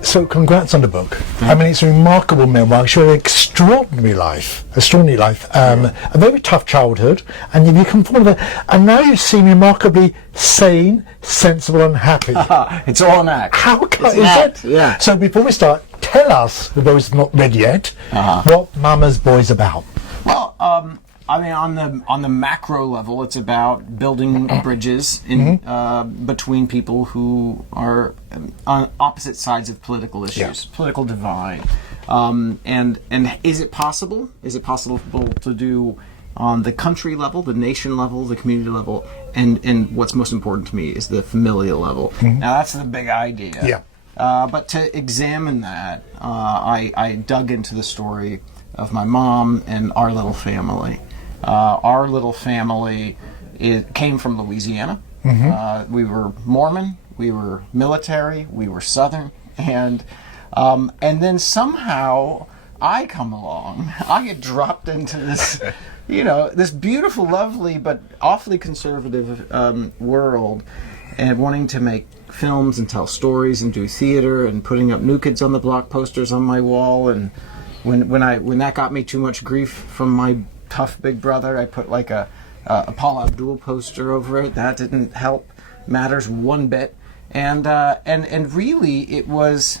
So congrats on the book. I mean, it's a remarkable memoir. It's an extraordinary life, a very tough childhood, and you come forward of it, and now you seem remarkably sane, sensible, and happy. It's all an act. How is it? Yeah. So before we start, tell us, for those not read yet, what Mama's Boy's about. Well, I mean, on the macro level, it's about building bridges in between people who are on opposite sides of political issues, political divide. And is it possible? Is it possible to do on the country level, the nation level, the community level, and what's most important to me is the familial level. Now that's the big idea. Yeah. But to examine that, I dug into the story of my mom and our little family. Our little family came from Louisiana. We were Mormon, we were military, we were Southern, and then somehow I come along. I get dropped into this, this beautiful, lovely, but awfully conservative world, and wanting to make films and tell stories and do theater and putting up New Kids on the Block posters on my wall. And when that got me too much grief from my tough big brother, I put like a Paula Abdul poster over it. That didn't help matters one bit. And really it was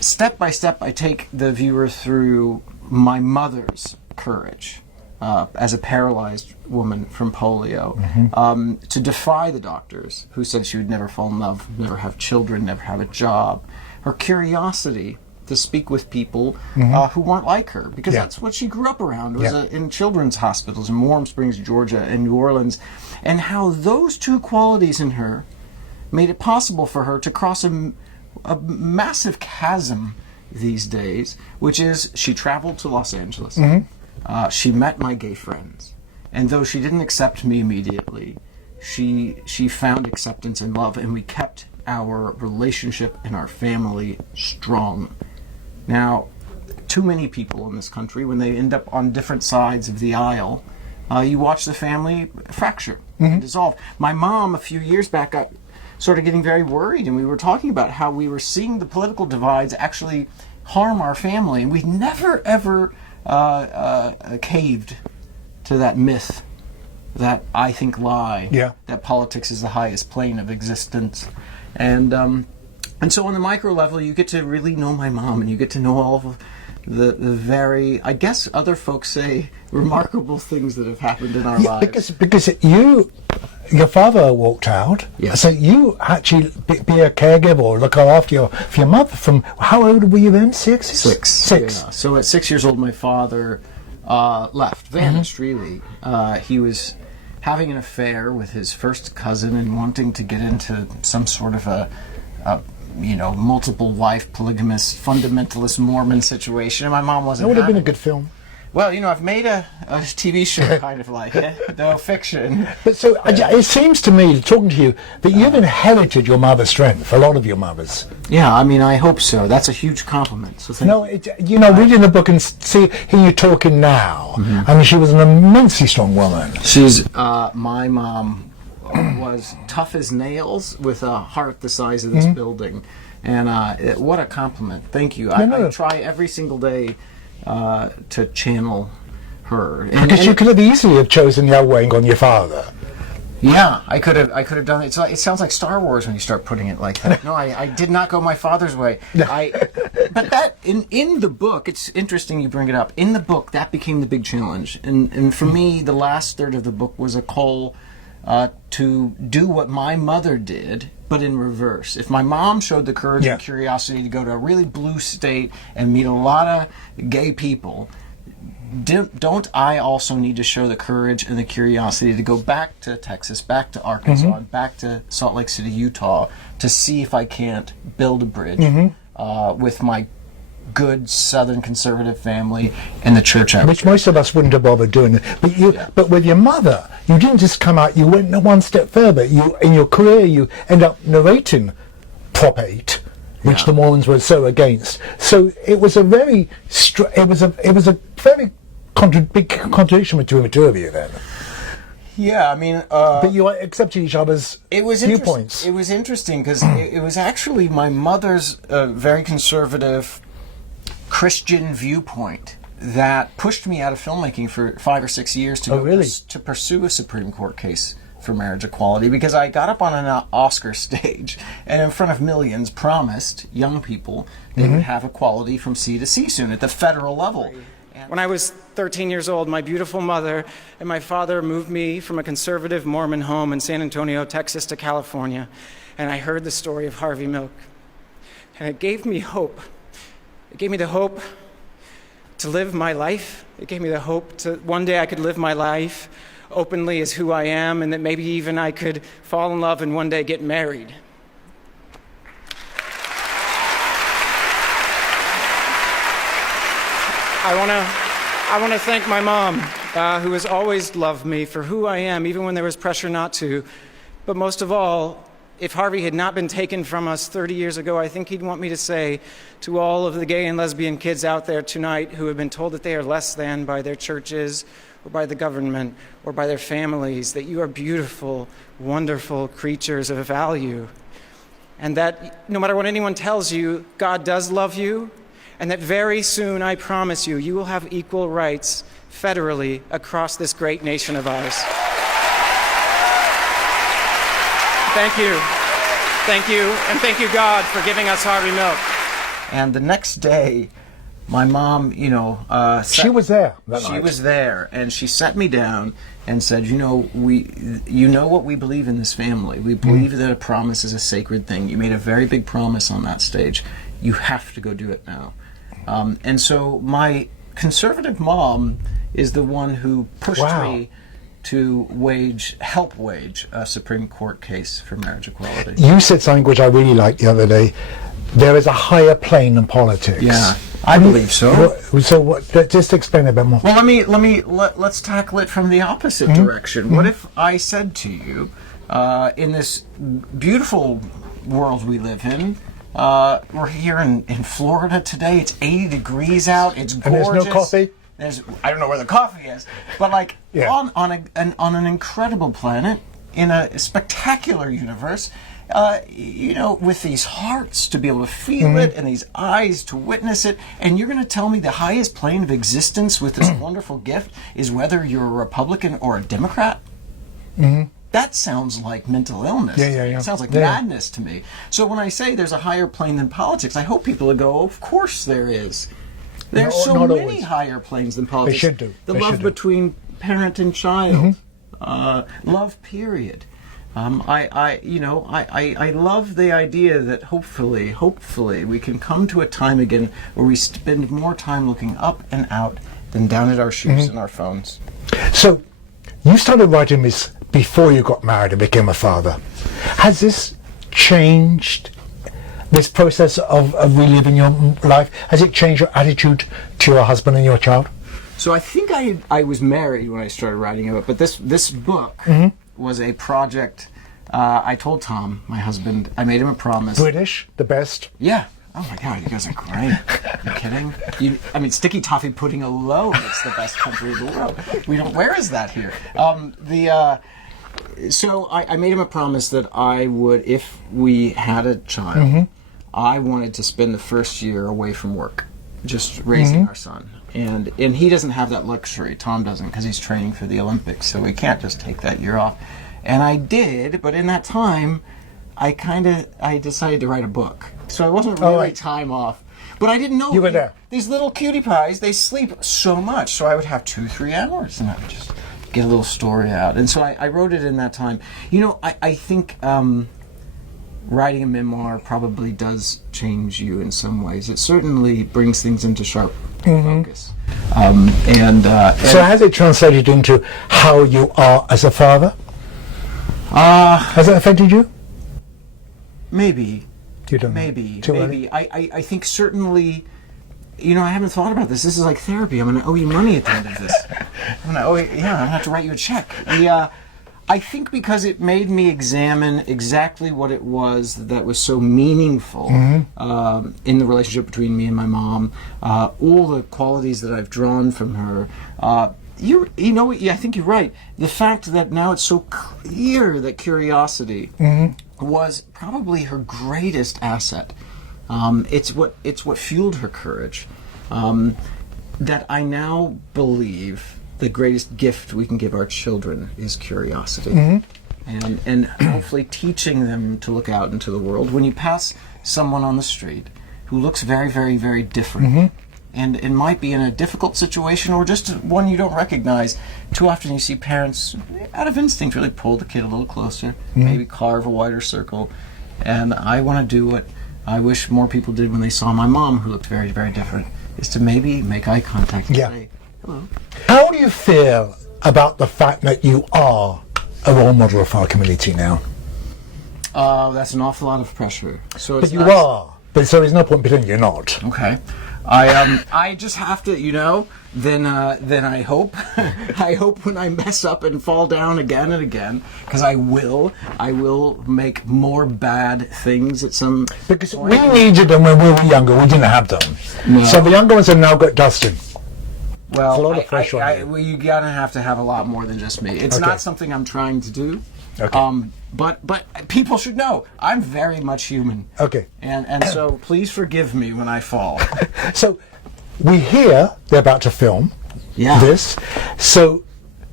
step by step. I take the viewer through my mother's courage as a paralyzed woman from polio, to defy the doctors who said she would never fall in love, never have children, never have a job. Her curiosity to speak with people who weren't like her, because that's what she grew up around, was in children's hospitals in Warm Springs, Georgia, and New Orleans, and how those two qualities in her made it possible for her to cross a massive chasm these days, which is she traveled to Los Angeles. She met my gay friends, and though she didn't accept me immediately, she found acceptance and love, and we kept our relationship and our family strong. Now, too many people in this country, when they end up on different sides of the aisle, you watch the family fracture and dissolve. My mom, a few years back, got sort of getting very worried, and we were talking about how we were seeing the political divides actually harm our family, and we never, ever caved to that myth, that I think lie, that politics is the highest plane of existence. And so on the micro level, you get to really know my mom, and you get to know all of the very, I guess other folks say, remarkable things that have happened in our lives. Because your father walked out, so you actually be a caregiver or look after for your mother from, how old were you then? Six. Yeah. So at 6 years old, my father left, vanished really. He was having an affair with his first cousin and wanting to get into some sort of a multiple wife, polygamous, fundamentalist Mormon situation, and my mom wasn't. That would have been a good film. Well, I've made a TV show kind of like it, though fiction. But so it seems to me, talking to you, that you've inherited your mother's strength, a lot of your mother's. Yeah, I mean, I hope so. That's a huge compliment. So thank you. Reading the book and hearing you talking now, I mean, she was an immensely strong woman. She's, my mom was tough as nails with a heart the size of this building. And what a compliment. Thank you. I try every single day to channel her. Because you could have easily have chosen the other way and gone your father. Yeah, I could have done it. It sounds like Star Wars when you start putting it like that. No, I did not go my father's way. But that in the book, it's interesting you bring it up. In the book, that became the big challenge. And for me, the last third of the book was a call to do what my mother did, but in reverse. If my mom showed the courage and curiosity to go to a really blue state and meet a lot of gay people, don't I also need to show the courage and the curiosity to go back to Texas, back to Arkansas, and back to Salt Lake City, Utah, to see if I can't build a bridge with my good Southern conservative family in the church I was Which most of us wouldn't have bothered doing. But with your mother, you didn't just come out, you went one step further. You, in your career, you end up narrating Prop 8, which the Mormons were so against. So it was a very, it was a very big contradiction between the two of you then. Yeah, I mean... but you accepted each other's viewpoints. It was interesting because it was actually my mother's very conservative Christian viewpoint that pushed me out of filmmaking for 5 or 6 years to to pursue a Supreme Court case for marriage equality, because I got up on an Oscar stage and in front of millions promised young people they would have equality from sea to sea soon at the federal level. When I was 13 years old, my beautiful mother and my father moved me from a conservative Mormon home in San Antonio, Texas, to California, and I heard the story of Harvey Milk. And it gave me hope. It gave me the hope to live my life. It gave me the hope to one day I could live my life openly as who I am, and that maybe even I could fall in love and one day get married. I want to thank my mom, who has always loved me for who I am, even when there was pressure not to. But most of all, if Harvey had not been taken from us 30 years ago, I think he'd want me to say to all of the gay and lesbian kids out there tonight who have been told that they are less than by their churches or by the government or by their families, that you are beautiful, wonderful creatures of value. And that no matter what anyone tells you, God does love you, and that very soon, I promise you, you will have equal rights federally across this great nation of ours. Thank you. Thank you, and thank you, God, for giving us Harvey Milk. And the next day, my mom, she was there that night. She was there, and she sat me down and said, you know what we believe in this family. We believe that a promise is a sacred thing. You made a very big promise on that stage. You have to go do it now. And so my conservative mom is the one who pushed me to help wage a Supreme Court case for marriage equality. You said something which I really liked the other day. There is a higher plane than politics. Yeah, I believe so. Just explain a bit more. Well, let's tackle it from the opposite direction. What if I said to you, in this beautiful world we live in, we're here in Florida today. It's 80 degrees out. It's gorgeous. And there's no coffee? I don't know where the coffee is, but on an incredible planet in a spectacular universe, with these hearts to be able to feel it and these eyes to witness it, and you're going to tell me the highest plane of existence with this wonderful gift is whether you're a Republican or a Democrat? That sounds like mental illness. It sounds like madness to me. So when I say there's a higher plane than politics, I hope people will go, of course there is. There's so many always. Higher planes than politics. They should do. The love between parent and child. Love, period. I love the idea that hopefully we can come to a time again where we spend more time looking up and out than down at our shoes and our phones. So you started writing this before you got married and became a father. Has this changed this process of reliving your life? Has it changed your attitude to your husband and your child? So I think I was married when I started writing it, but this book was a project. I told Tom, my husband, I made him a promise. British, the best. Yeah. Oh my God, you guys are great. Are you kidding? Sticky toffee pudding alone, it's the best country in the world. Where is that here? So I made him a promise that I would, if we had a child, I wanted to spend the first year away from work, just raising our son. And he doesn't have that luxury. Tom doesn't, because he's training for the Olympics, so we can't just take that year off. And I did, but in that time, I decided to write a book. So I wasn't really time off. But I didn't know. You were there. These little cutie pies, they sleep so much. So I would have 2-3 hours, and I would just get a little story out. And so I wrote it in that time. I think writing a memoir probably does change you in some ways. It certainly brings things into sharp focus. So has it translated into how you are as a father? Has it affected you? Maybe. You don't know. Maybe. I think certainly I haven't thought about this. This is like therapy. I'm going to owe you money at the end of this. I'm going to have to write you a check. I think because it made me examine exactly what it was that was so meaningful in the relationship between me and my mom, all the qualities that I've drawn from her. I think you're right. The fact that now it's so clear that curiosity was probably her greatest asset. It's what fueled her courage. That I now believe the greatest gift we can give our children is curiosity. And hopefully teaching them to look out into the world. When you pass someone on the street who looks very, very, very different, and it might be in a difficult situation or just one you don't recognize, too often you see parents, out of instinct, really pull the kid a little closer, maybe carve a wider circle. And I want to do what I wish more people did when they saw my mom, who looked very, very different, is to maybe make eye contact and say, hello. How do you feel about the fact that you are a role model for our community now? That's an awful lot of pressure. So But you are. But so there's no point pretending you're not. Okay. I just have to, then I hope, I hope when I mess up and fall down again and again, because I will make more bad things at some Because point. we needed them when we were younger, we didn't have them. No. So the younger ones have now got Dustin. Well, It's a lot of pressure on you. well, you're gonna have to have a lot more than just me. It's Okay. not something I'm trying to do. Okay. But people should know I'm very much human. Okay. And so please forgive me when I fall. So we hear they're about to film this. So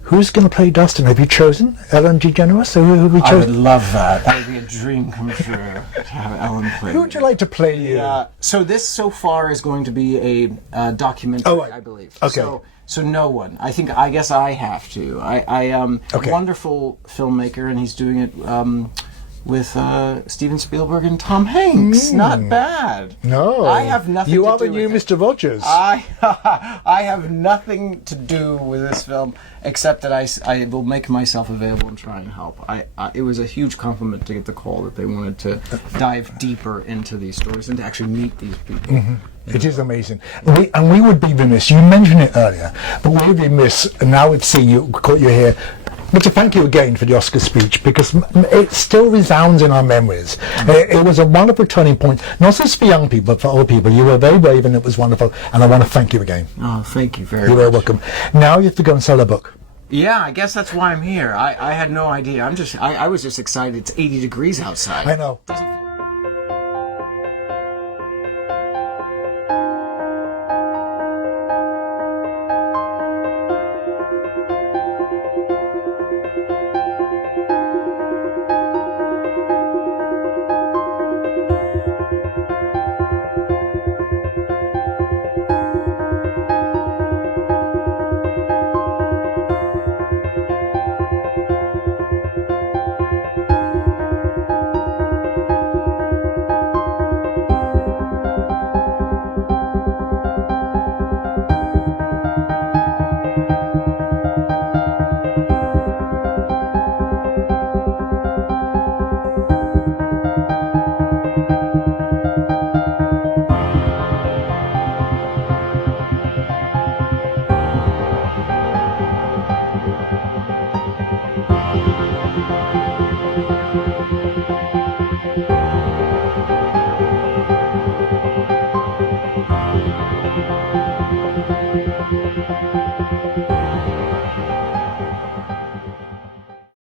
who's going to play Dustin? Have you chosen Ellen DeGeneres? Or who have we I would chosen? love that. That would be a dream come true to have Ellen play. Who would you like to play you? So this so far is going to be a documentary, Oh, right. I believe. Okay. So no one. I guess I have to. I Okay. a wonderful filmmaker, and he's doing it with Steven Spielberg and Tom Hanks. Not bad. No. I have nothing. You to are the do new with it. Mr. Rogers. I have nothing to do with this film except that I will make myself available and try and help. It was a huge compliment to get the call that they wanted to dive deeper into these stories and to actually meet these people. It is amazing. We would be remiss, you mentioned it earlier, but we would be remiss, and now we've seen you, caught you here, but to thank you again for the Oscar speech, because it still resounds in our memories. It was a wonderful turning point, not just for young people, but for old people. You were very brave and it was wonderful, and I want to thank you again. Oh, thank you very much. You're very welcome. Now you have to go and sell a book. Yeah, I guess that's why I'm here. I had no idea. I was just excited. It's 80 degrees outside. I know.